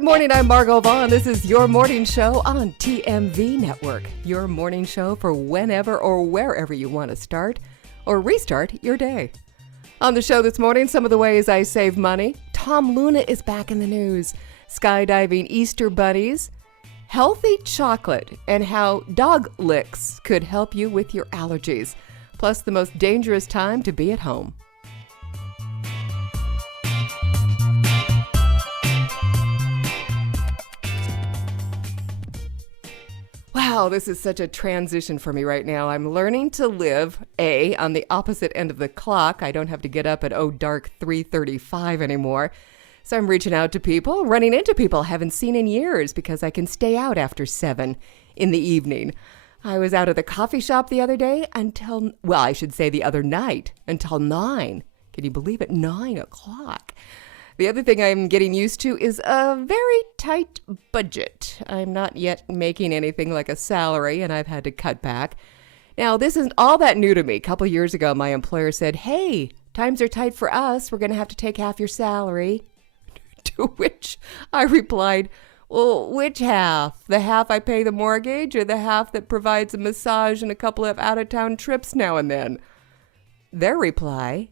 Good morning, I'm Margot Vaughn. This is your morning show on TMV Network. Your morning show for whenever or wherever you want to start or restart your day. On the show this morning, some of the ways I save money. Tom Luna is back in the news. Skydiving Easter bunnies. Healthy chocolate and how dog licks could help you with your allergies. Plus the most dangerous time to be at home. Wow, this is such a transition for me right now. I'm learning to live, on the opposite end of the clock. I don't have to get up at, dark 3:35 anymore. So I'm reaching out to people, running into people I haven't seen in years because I can stay out after 7 in the evening. I was out at the coffee shop the other day the other night, until 9. Can you believe it? 9 o'clock. The other thing I'm getting used to is a very tight budget. I'm not yet making anything like a salary, and I've had to cut back. Now, this isn't all that new to me. A couple years ago, my employer said, "Hey, times are tight for us. We're going to have to take half your salary." To which I replied, "Well, which half? The half I pay the mortgage or the half that provides a massage and a couple of out-of-town trips now and then?" Their reply,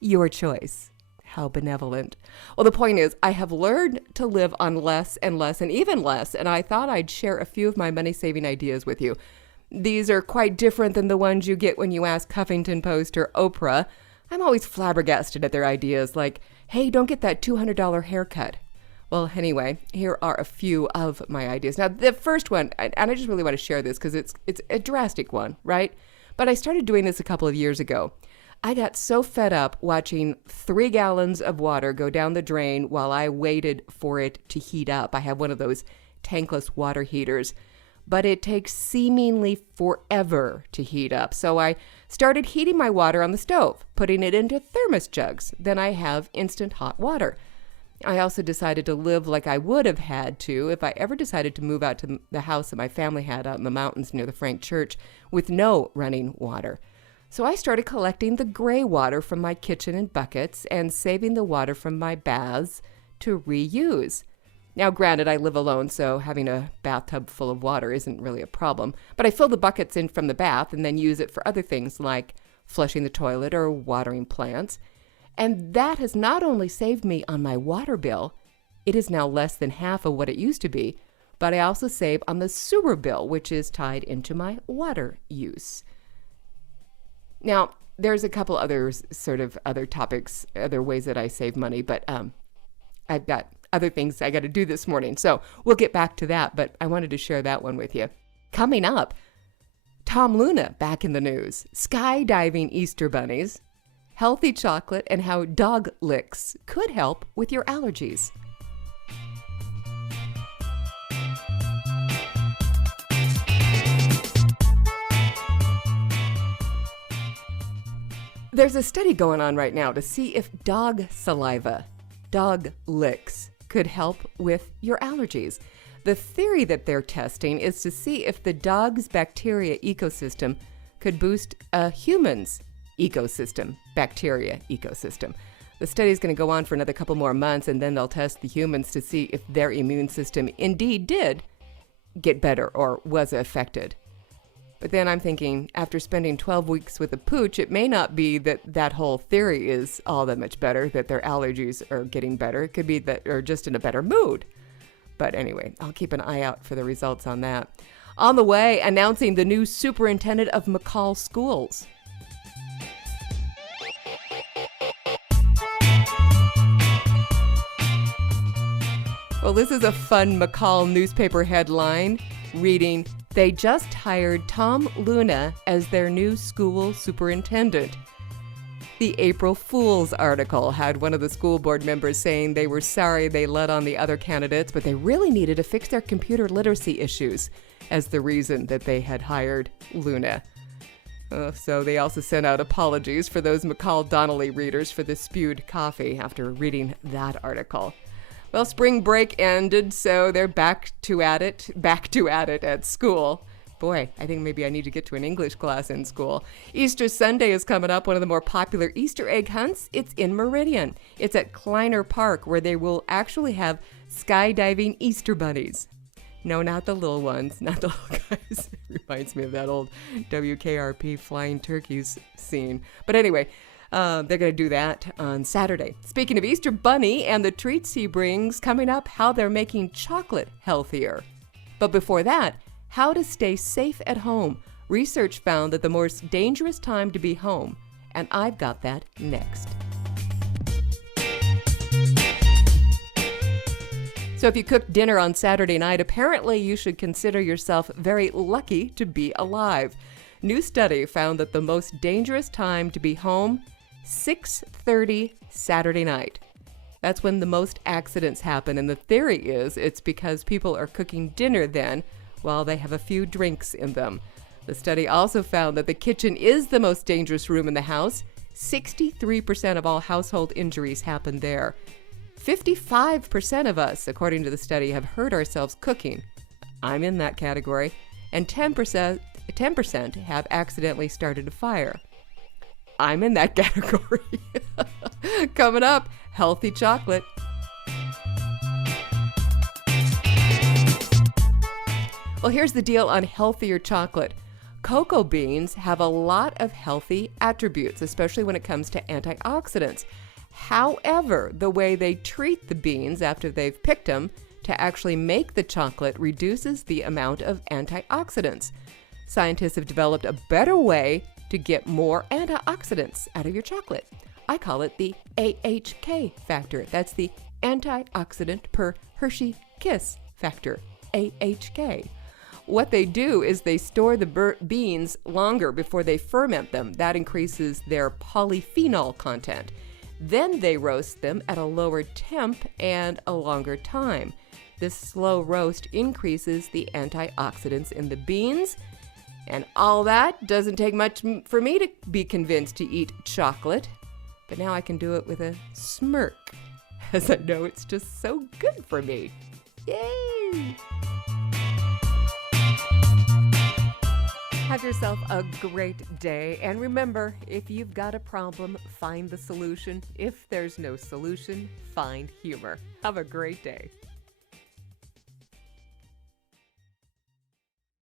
"Your choice." How benevolent. Well, the point is, I have learned to live on less and less and even less, and I thought I'd share a few of my money-saving ideas with you. These are quite different than the ones you get when you ask Huffington Post or Oprah. I'm always flabbergasted at their ideas, like, "Hey, don't get that $200 haircut." Well, anyway, here are a few of my ideas. Now, the first one, and I just really want to share this because it's a drastic one, right? But I started doing this a couple of years ago. I got so fed up watching 3 gallons of water go down the drain while I waited for it to heat up. I have one of those tankless water heaters, but it takes seemingly forever to heat up. So I started heating my water on the stove, putting it into thermos jugs. Then I have instant hot water. I also decided to live like I would have had to if I ever decided to move out to the house that my family had out in the mountains near the Frank Church with no running water. So I started collecting the gray water from my kitchen in buckets and saving the water from my baths to reuse. Now, granted, I live alone, so having a bathtub full of water isn't really a problem. But I fill the buckets in from the bath and then use it for other things like flushing the toilet or watering plants. And that has not only saved me on my water bill, it is now less than half of what it used to be, but I also save on the sewer bill, which is tied into my water use. Now, there's a couple others, other topics, other ways that I save money, but I've got other things I got to do this morning. So we'll get back to that, but I wanted to share that one with you. Coming up, Tom Luna back in the news, skydiving Easter bunnies, healthy chocolate, and how dog licks could help with your allergies. There's a study going on right now to see if dog saliva, dog licks, could help with your allergies. The theory that they're testing is to see if the dog's bacteria ecosystem could boost a human's bacteria ecosystem. The study is going to go on for another couple more months, and then they'll test the humans to see if their immune system indeed did get better or was affected. But then I'm thinking, after spending 12 weeks with a pooch, it may not be that that whole theory is all that much better, that their allergies are getting better. It could be that they're just in a better mood. But anyway, I'll keep an eye out for the results on that. On the way, announcing the new superintendent of McCall schools. Well, this is a fun McCall newspaper headline reading, "They just hired Tom Luna as their new school superintendent." The April Fool's article had one of the school board members saying they were sorry they let on the other candidates, but they really needed to fix their computer literacy issues as the reason that they had hired Luna. So they also sent out apologies for those McCall Donnelly readers for the spewed coffee after reading that article. Well, spring break ended, so they're back to at it at school. Boy, I think maybe I need to get to an English class in school. Easter Sunday is coming up, one of the more popular Easter egg hunts. It's in Meridian. It's at Kleiner Park, where they will actually have skydiving Easter bunnies. No, not the little ones, not the little guys. It reminds me of that old WKRP flying turkeys scene. But anyway, they're going to do that on Saturday. Speaking of Easter Bunny and the treats he brings, coming up, how they're making chocolate healthier. But before that, how to stay safe at home. Research found that the most dangerous time to be home. And I've got that next. So if you cooked dinner on Saturday night, apparently you should consider yourself very lucky to be alive. New study found that the most dangerous time to be home, 6:30 Saturday night. That's when the most accidents happen, and the theory is it's because people are cooking dinner then while they have a few drinks in them. The study also found that the kitchen is the most dangerous room in the house. 63% of all household injuries happen there. 55% of us, according to the study, have hurt ourselves cooking. I'm in that category. And 10% have accidentally started a fire. I'm in that category. Coming up, healthy chocolate. Well, here's the deal on healthier chocolate. Cocoa beans have a lot of healthy attributes, especially when it comes to antioxidants. However, the way they treat the beans after they've picked them to actually make the chocolate reduces the amount of antioxidants. Scientists have developed a better way to get more antioxidants out of your chocolate. I call it the AHK factor. That's the antioxidant per Hershey Kiss factor, AHK. What they do is they store the beans longer before they ferment them. That increases their polyphenol content. Then they roast them at a lower temp and a longer time. This slow roast increases the antioxidants in the beans. And all that doesn't take much for me to be convinced to eat chocolate. But now I can do it with a smirk, as I know it's just so good for me. Yay! Have yourself a great day. And remember, if you've got a problem, find the solution. If there's no solution, find humor. Have a great day.